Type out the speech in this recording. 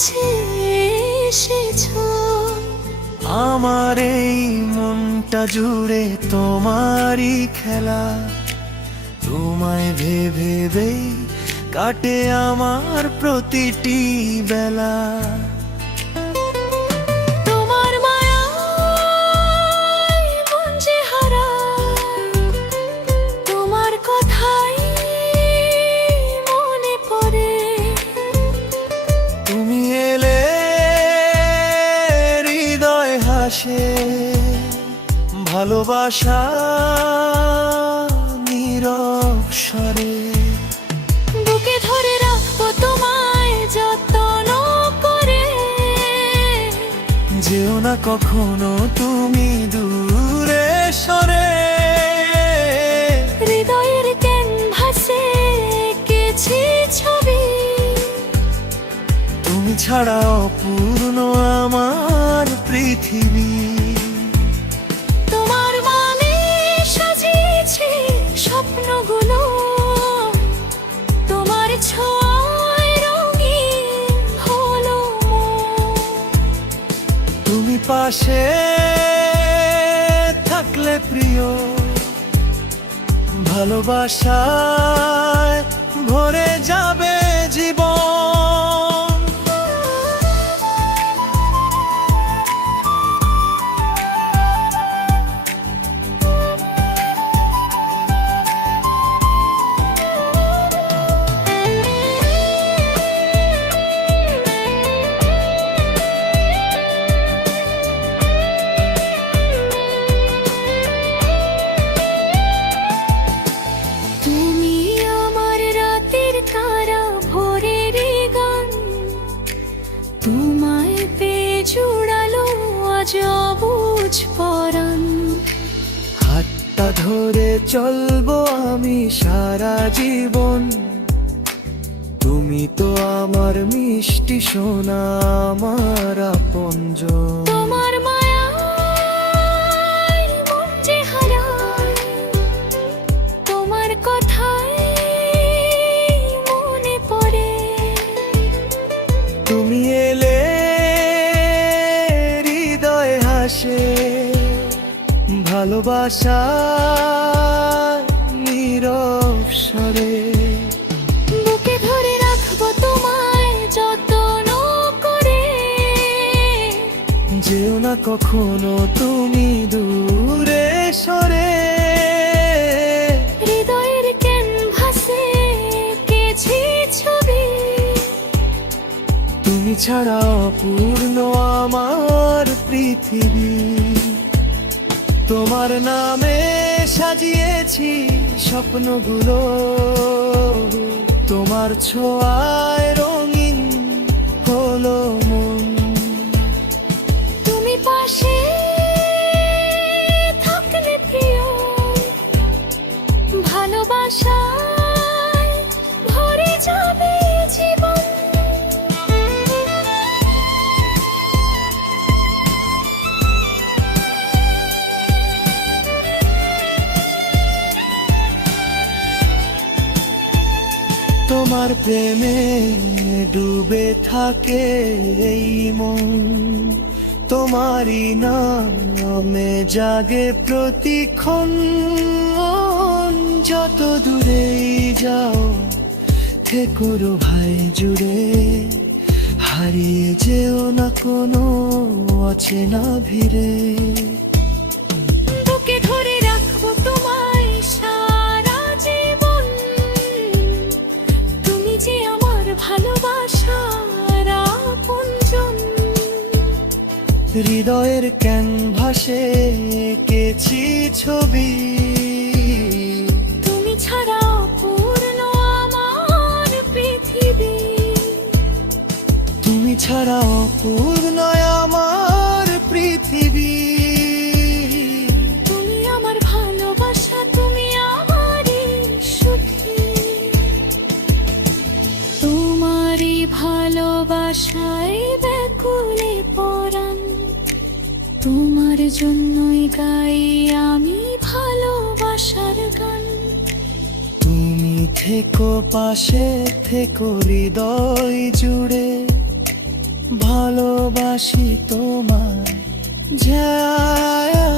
কাছে এসেছো। আমার এই মনটা জুড়ে তোমারই খেলা, তোমায় ভেবে ভেবেই কাটে আমার প্রতিটি বেলা। তোমার মায়ায় মন যে হারায়, তোমার কথাই মনে পড়ে। তুমি এলে হৃদয় হাসে, ভালোবাসা নীরব স্বরে। বুকে ধরে রাখবো তোমায় যত্ন করে, যেও না কখনো তুমি দূরে সরে। হৃদয়ের ক্যানভাসে এঁকেছি ছবি, তুমি ছাড়া অপূর্ণ আমার পৃথিবী। তোমার মানে সাজিয়েছি স্বপ্নগুলো, তোমার ছোঁয়ায় রঙিন হলো মন। তুমি পাশে থাকলে প্রিয়, ভালোবাসায় ভরে যাবে জীবন। তুমি আমার রাতের তারা, ভোরের গান, তোমায় পেয়ে জুড়ালো আজ অবুঝ পরাণ। হাতটা ধরে চলবো আমি সারা জীবন, তুমি তো আমার মিষ্টি সোনা, আমার আপনজন। তোমার মায়ায় মন যে হারায়, তোমার কথাই মনে পড়ে। তুমি এলে হৃদয় হাসে, ভালোবাসা নীরব স্বরে। বুকে ধরে রাখবো তোমায় যত্ন করে, যেও না কখনো তুমি দূরে সরে। হৃদয়ের ক্যানভাসে এঁকেছি ছবি, তুমি ছাড়া অপূর্ণ আমার পৃথিবী। তোমার নামে সাজিয়েছি স্বপ্নগুলো, তোমার ছোঁয়ায় রঙিন হলো মন। তুমি পাশে থাকলে প্রিয়, ভালোবাসায় ভরে যাবে জীবন। তোমার প্রেমে ডুবে থাকে এই মন, তোমারই নামে জাগে প্রতিক্ষণ। যত দূরেই যাও থেকো ভাই জুড়ে, হারিয়ে যেও না কোনো অচেনা ভিড়ে। বুকে ধরে রাখবো তোমায় সারা জীবন, তুমি যে আমার ভালোবাসার আপনজন। হৃদয়ের ক্যানভাসে এঁকেছি ছবি, তুমি ছাড়া অপূর্ণ আমার পৃথিবী। তুমি ছাড়া অপূর্ণ আমার পৃথিবী। তুমি আমার ভালোবাসা, তুমি আমারই সুখী। তোমারই ভালোবাসায় ব্যাকুলে পরাণ, তোমার জন্যই গাই আমি ভালোবাসার গান। তুমি থেকো পাশে, থেকো হৃদয় জুড়ে, ভালোবাসি তোমায়, যায়